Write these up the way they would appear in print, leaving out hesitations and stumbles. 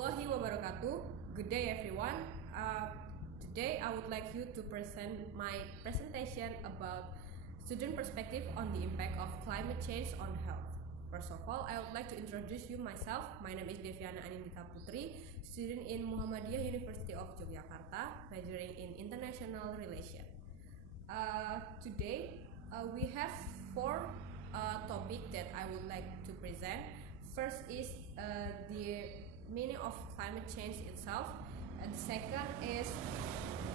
warahmatullahi wabarakatuh. Good day everyone. Today I would like you to present my presentation about student perspective on the impact of climate change on health. First of all, I would like to introduce you myself. My name is Defyana Anindhita, student in Muhammadiyah University of Yogyakarta, majoring in International Relations. Today we have four topics that I would like to present. First is the meaning of climate change itself, and the second is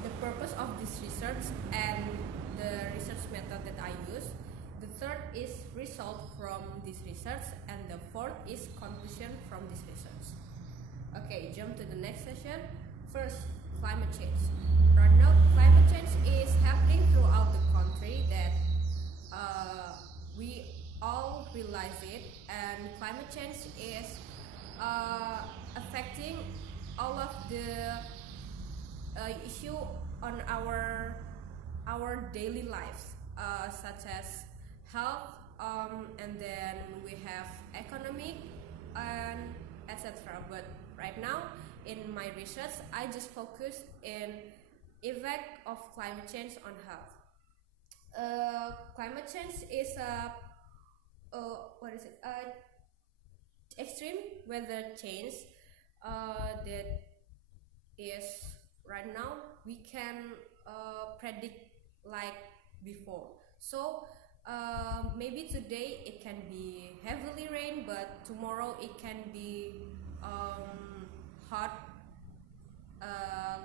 the purpose of this research and the research method that I use. The third is result from this research, and the fourth is conclusion from this research. Okay, jump to the next session. First, climate change. Right now, climate change is happening throughout the country that we all realize it, and climate change is affecting all of the issue on our daily lives, such as health, and then we have economic and etc. But right now in my research, I just focus in effect of climate change on health. Climate change is extreme weather change that is right now we can predict like before. So maybe today it can be heavily rain, but tomorrow it can be hot,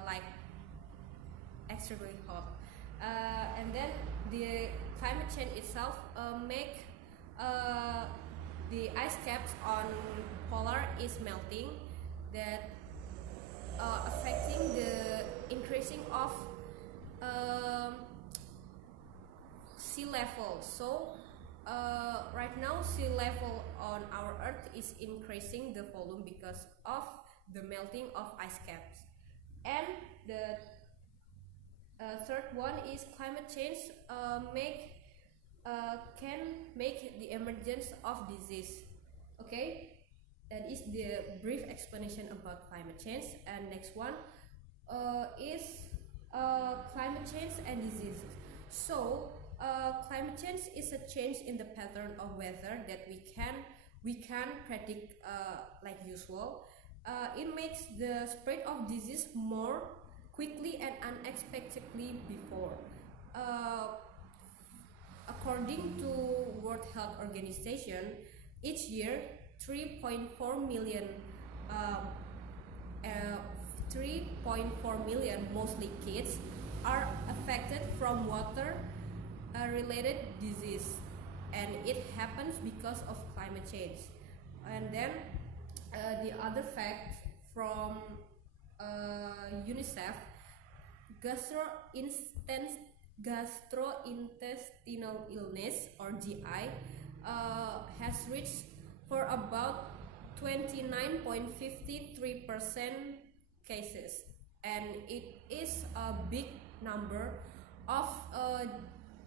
like extremely hot, and then the climate change itself make the ice caps on polar is melting, that affecting the increasing of sea level. So right now sea level on our earth is increasing the volume because of the melting of ice caps. And the third one is climate change can make the emergence of disease. Okay, that is the brief explanation about climate change. And next one is climate change and diseases. So climate change is a change in the pattern of weather that we can predict like usual. It makes the spread of disease more quickly and unexpectedly before. According to World Health Organization, each year 3.4 million, mostly kids, are affected from water related disease, and it happens because of climate change. And then the other fact from UNICEF, gastrointestinal illness, or GI, has reached for about 29.53% cases, and it is a big number of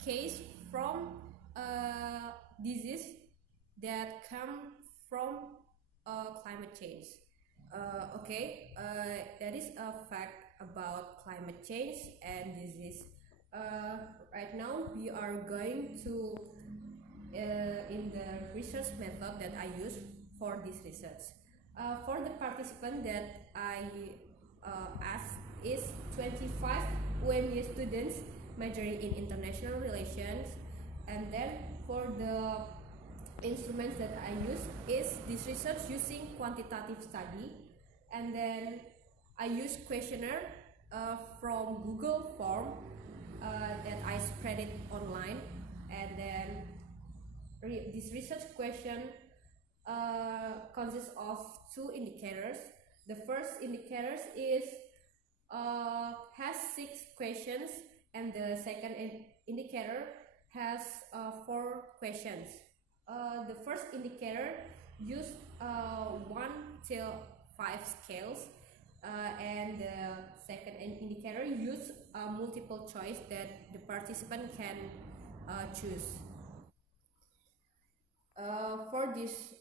case from disease that come from climate change. That is a fact about climate change and disease. Right now we are going to in the research method that I use for this research. For the participant that I asked is 25 UMY students majoring in international relations, and then for the instruments that I use is this research using quantitative study, and then I use questionnaire from Google form that I spread it online. And then this research question consists of two indicators. The first indicator is has 6 questions, and the second indicator has 4 questions. The first indicator used 1 till 5 scales, and the second indicator used multiple choice that the participant can choose. For this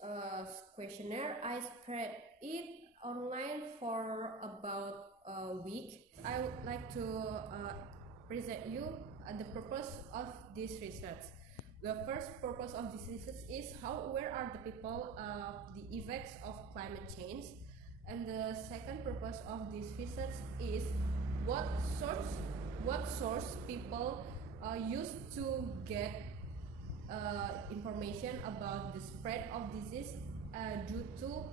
questionnaire, I spread it online for about a week. I would like to present you the purpose of this research. The first purpose of this research is how aware are the people of the effects of climate change, and the second purpose of this research is what source people use to get information about the spread of disease due to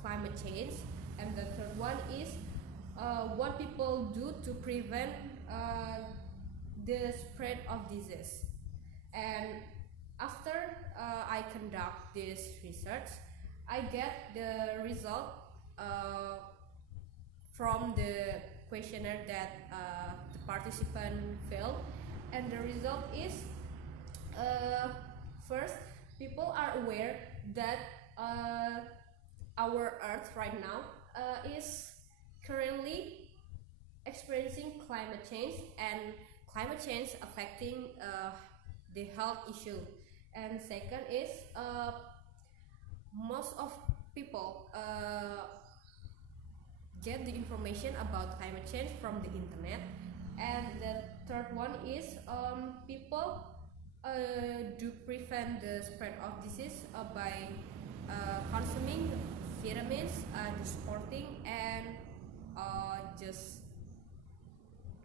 climate change, and the third one is what people do to prevent the spread of disease. And after I conduct this research, I get the result from the questionnaire that the participant filled, and the result is first, people are aware that our Earth right now is currently experiencing climate change, and climate change affecting the health issue. And second is most of people get the information about climate change from the internet. And the third one is people do prevent the spread of disease by consuming vitamins, sporting, and just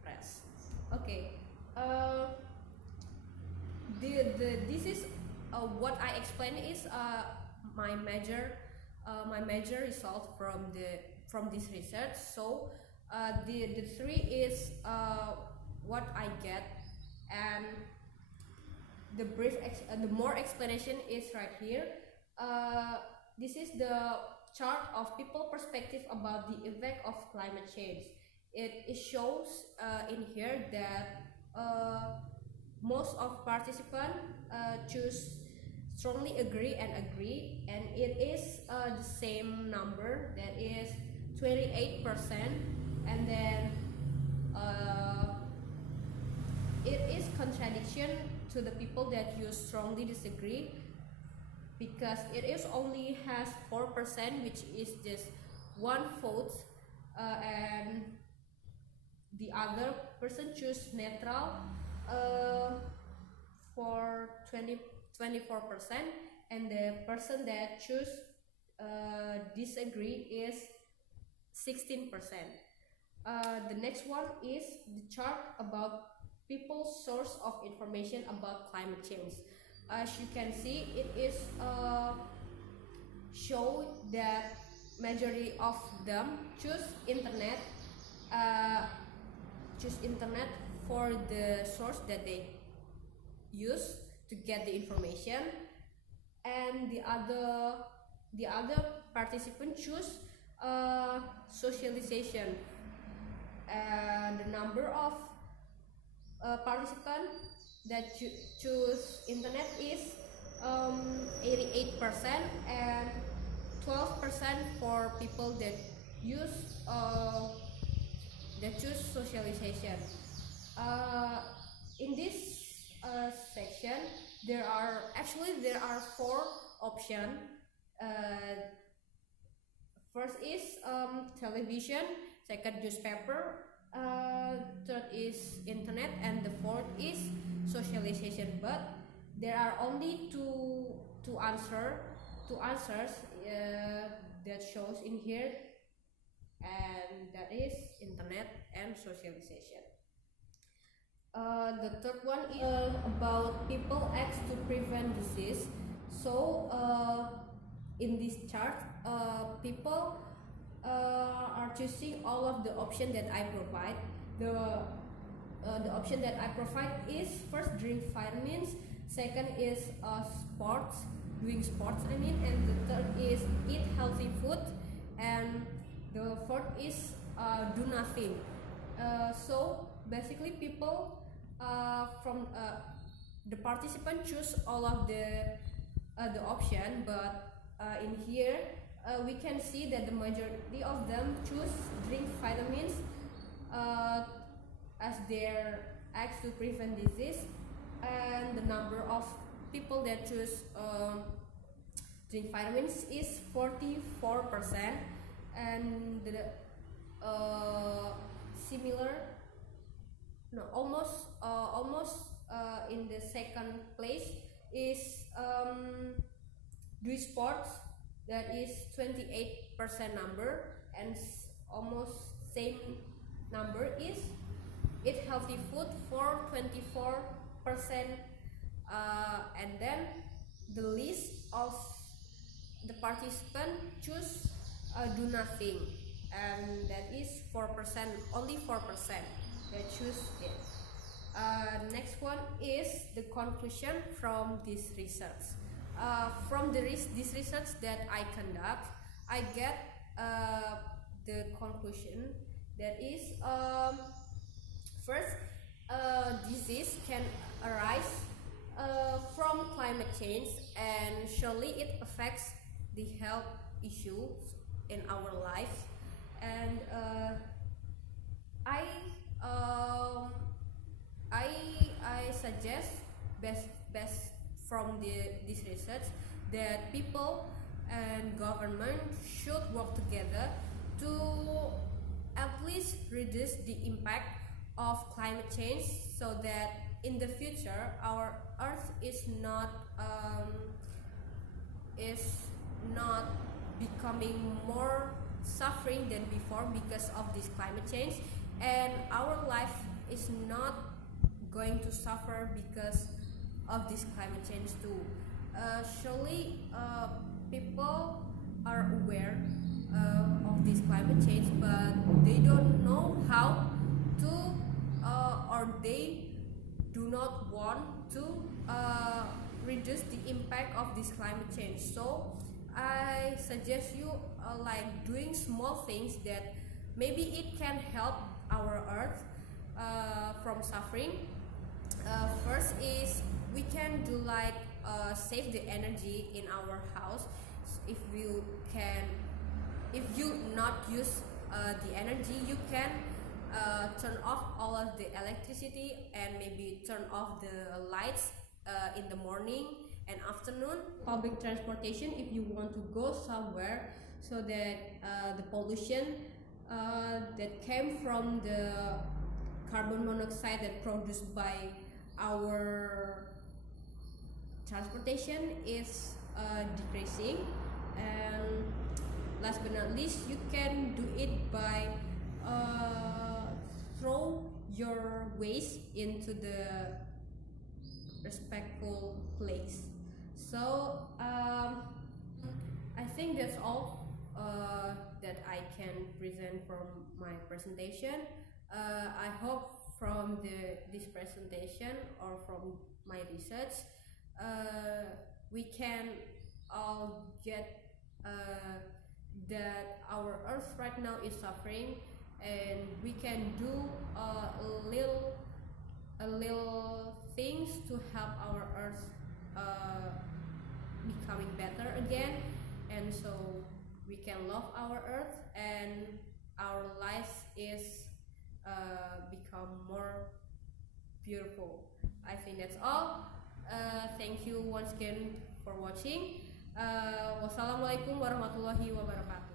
rest. Okay. This is what I explained is my major result from this research. So the three is what I get, and the more explanation is right here. This is the chart of people perspective about the effect of climate change. It shows in here that most of participants choose strongly agree, and it is the same number, that is 28%, and then it is contradiction to the people that you strongly disagree, because it is only has 4%, which is just one vote, and the other person choose neutral for 24%, and the person that choose disagree is 16%. The next one is the chart about people's source of information about climate change. As you can see, it is show that majority of them choose internet for the source that they use to get the information, and the other participant choose socialization, and the number of participants that choose internet is 88%, and 12% for people that choose socialization. In this section, there are 4 options. First is television, second newspaper, third is internet, and the fourth is socialization. But there are only two answers that shows in here, and that is internet and socialization. The third one is about people acts to prevent disease. So in this chart, people are choosing all of the options that I provide. The option that I provide is first drink vitamins, second is doing sports and the third is eat healthy food, and the fourth is do nothing. So basically people from the participant choose all of the option, but in here we can see that the majority of them choose drink vitamins as their acts to prevent disease, and the number of people that choose drink vitamins is 44%, and the similar, no, almost in the second place is do sports, that is 28% number, and almost same number is eat healthy food for 24%, and then the list of the participants choose do nothing, and that is 4%, only 4% that choose it. Next one is the conclusion from this research. From this research that I conduct, I get the conclusion that is, first, disease can arise from climate change, and surely it affects the health issues in our lives. And I suggest best from this research that people and government should work together to at least reduce the impact of climate change, so that in the future our Earth is not becoming more suffering than before because of this climate change, and our life is not going to suffer because of this climate change too. Surely people are aware of this climate change, but they don't know how to, or they do not want to reduce the impact of this climate change. So I suggest you like doing small things that maybe it can help our Earth from suffering. First is we can do like save the energy in our house. If you not use the energy, you can turn off all of the electricity and maybe turn off the lights in the morning and afternoon. Public transportation, if you want to go somewhere, so that the pollution that came from the carbon monoxide that produced by our transportation is decreasing. And last but not least, you can do it by throw your waste into the respectful place. So I think that's all that I can present from my presentation. I hope from this presentation or from my research we can all get that our Earth right now is suffering, and we can do a little things to help our Earth becoming better again, and so we can love our Earth and our life is become more beautiful. I think that's all. Thank you once again for watching. Wassalamualaikum warahmatullahi wabarakatuh.